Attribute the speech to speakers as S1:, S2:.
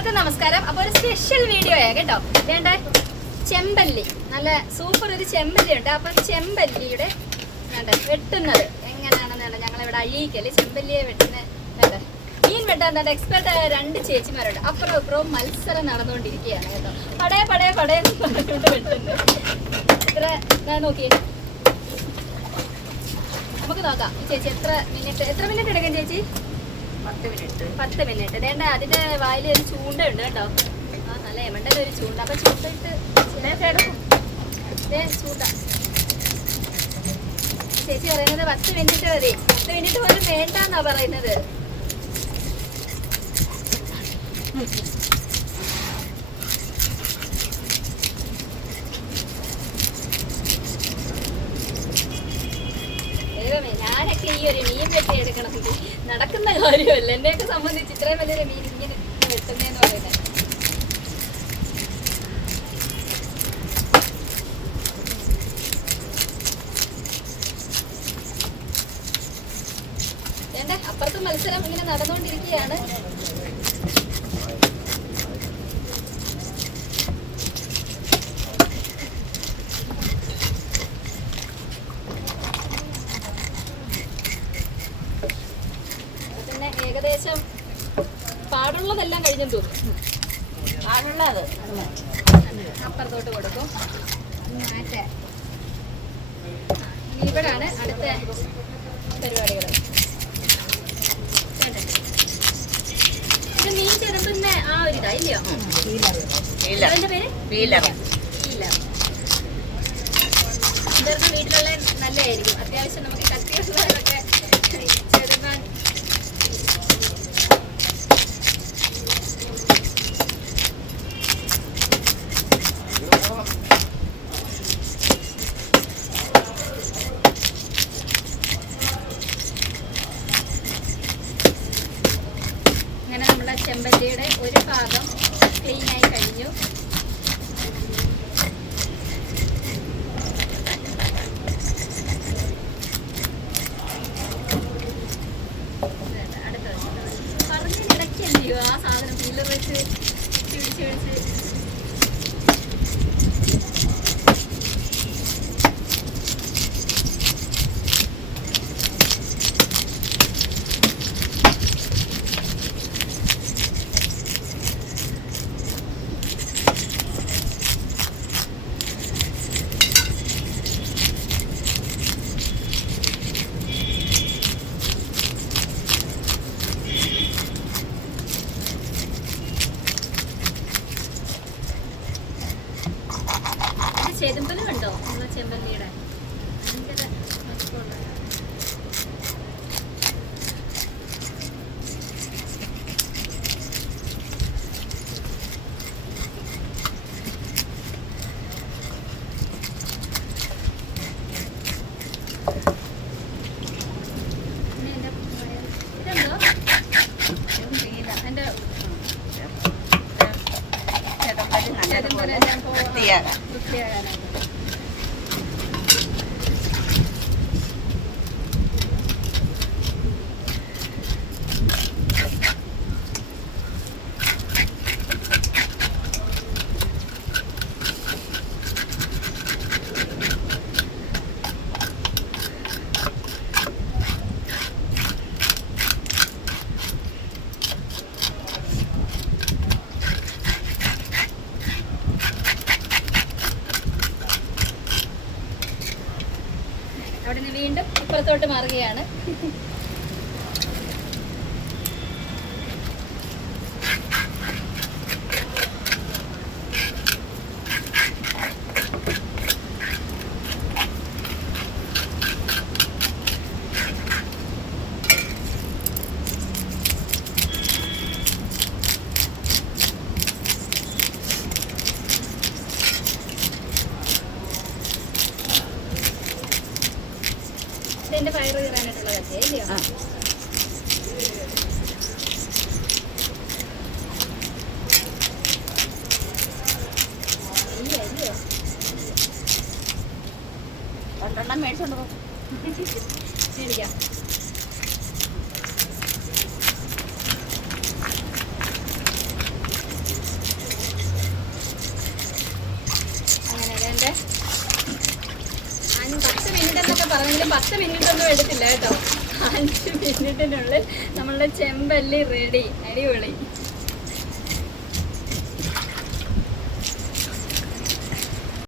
S1: എല്ലാവർക്കും നമസ്കാരം. അപ്പോൾ ഒരു സ്പെഷ്യൽ വീഡിയോ ആയ കേട്ടോ. വേണ്ട? ചെമ്പല്ലി. നല്ല സൂപ്പർ ഒരു ചെമ്പല്ലി ഉണ്ട്. അപ്പൊ ചെമ്പല്ലിയുടെ വേണ്ട വെട്ടുന്നത് എങ്ങനെയാണെന്ന് വേണ്ട ഞങ്ങൾ ഇവിടെ അഴീക്കൽ ചെമ്പല്ലിയെ വെട്ടുന്ന വേണ്ട. മീൻ വെട്ടാൻ തന്നെ എക്സ്പെർട്ട് ആയ രണ്ട് ചേച്ചിമാരുണ്ട്. അപ്പുറം അപ്പുറവും മത്സരം നടന്നുകൊണ്ടിരിക്കുകയാണ് കേട്ടോ. പടയെ പടയെ പടയെന്ന് പറഞ്ഞുകൊണ്ട് വെട്ടുന്നു ഇത്ര ഞാൻ നോക്കിയേ. നമുക്ക് നോക്കാം. ചേച്ചി എത്ര മിനിറ്റ് എത്ര മിനിറ്റ് എടുക്കും ചേച്ചി?
S2: പത്ത് മിനിറ്റ്.
S1: വേണ്ട അതിന്റെ വായിൽ ഒരു ചൂണ്ട ഉണ്ട് കേട്ടോ. ആ നല്ല എമണ്ടൽ ഒരു ചൂണ്ട. അപ്പൊ ചൂണ്ടയിട്ട് ദേ ചൂണ്ട. ചേച്ചി പറയുന്നത് പത്ത് മിനിറ്റ് മതി. പത്ത് മിനിറ്റ് പോലും വേണ്ടെന്നാ പറയുന്നത്. ഒരു മീൻ വെട്ടി എടുക്കണമെങ്കിൽ നടക്കുന്ന കാര്യമല്ല? എന്നെയൊക്കെ സംബന്ധിച്ച് ഇത്രയും വലിയൊരു മീൻ ഇങ്ങനെ വെട്ടുന്നതെന്ന് പറയുന്നത്. അപ്പുറത്ത് മത്സരം ഇങ്ങനെ നടന്നുകൊണ്ടിരിക്കുകയാണ്. പാടുള്ളതെല്ലാം കഴിഞ്ഞെന്ന് തോന്നുന്നു
S2: ആണുള്ളത്.
S1: അപ്പുറത്തോട്ട് കൊടുക്കും. ഇവിടാണ് അടുത്ത പരിപാടികൾ. ഇത് മീൻ ചെറുമ്പുന്ന ആ ഒരു ഇതാ ഇല്ലയോ?
S2: പീലർ.
S1: അതിന്റെ പേര്? ഇതൊക്കെ വീട്ടിലുള്ള നല്ലതായിരിക്കും. അത്യാവശ്യം നമുക്ക് കത്തിയുള്ളതൊക്കെ ചെമ്പല്ലിയുടെ ഒരു ഭാഗം ക്ലീൻ ആയി കഴിഞ്ഞു. അടുത്ത എന്ത് ഇടയ്ക്കല്ലയോ ആ സാധനം പില്ലർ വെച്ച് പിടിച്ച് പിടിച്ച് ഇത് ചെതുമ്പലും ഉണ്ടോ നമ്മളെ ചെമ്പല്ലിയുടെ ഭയങ്കര മണമുള്ള. Yeah. വീണ്ടും ഇപ്പുറത്തോട്ട് മാറുകയാണ്.
S2: ആ. രണ്ടെണ്ണം മേടിച്ചോണ്ട് പോകും
S1: പത്ത് മിനിറ്റ് ഒന്നും എടുത്തില്ല കേട്ടോ. അഞ്ച് മിനിറ്റിനുള്ളിൽ നമ്മളുടെ ചെമ്പല്ലി റെഡി അടിപൊളി.